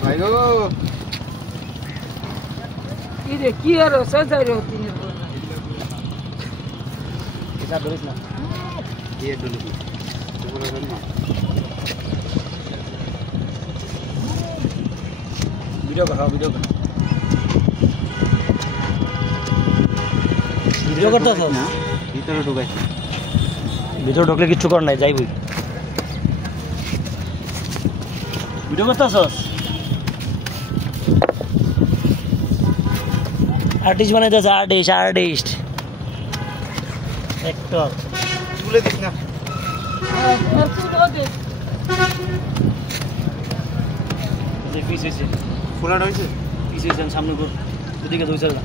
ভাই গো কি রে কি আর সজাই রে তিনের বল এটা ধরিস না এই ধরিস না পুরো ধর না ভিডিও কর ভিডিও করতেছ না ভিতরে ঢুকাই ভিতরে ঢুকলে কিচ্ছু কর নাই যাইবই ভিডিও করতেছস আর্টিস্ট বানাইতেছে আর্টিস্ট একটর তুলে দিস না পিস হয়েছে ফোলাটা হয়েছে পিস হয়েছে সামনে কর ওদিকে ধুইছে না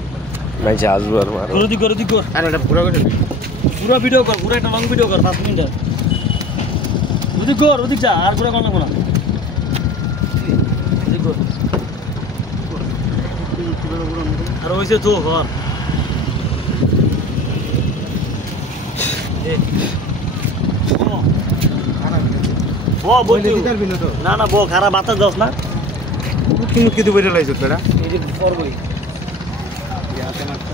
নাই যে আসবো আর মারো গরুদি কর আরে এটা পুরো করে পুরো ভিডিও কর পুরো একটা লং ভিডিও কর 5 মিনিট ওদিক যা আর পুরো কোন না ওদিক কর আর হইছে তো ঘর না বো খারাপ বাতাস দাস না মুখি দুই বেড়ে লাইছ তোরা এই যে করবই ইয়াতে মারতে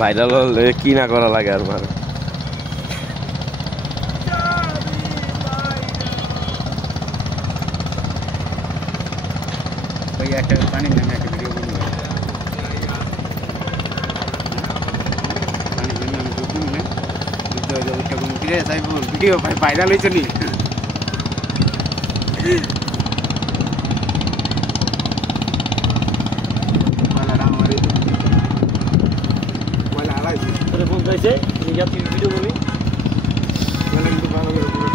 ভাইরাল হলে কি না করা লাগে আর মার ভাই একটা পানি নেমে একটা ভিডিও করব পানি নেমে আমি করব না বুঝতে হবে ওটা কোন ভিডিও চাইব ভিডিও ভাই ভাইরাল হইছে নি তোরে ফোন চাইছে নিজে তুই ভিডিও করবি মানে কিন্তু ভালো করে পুরো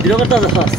ভিডিও করতে যাস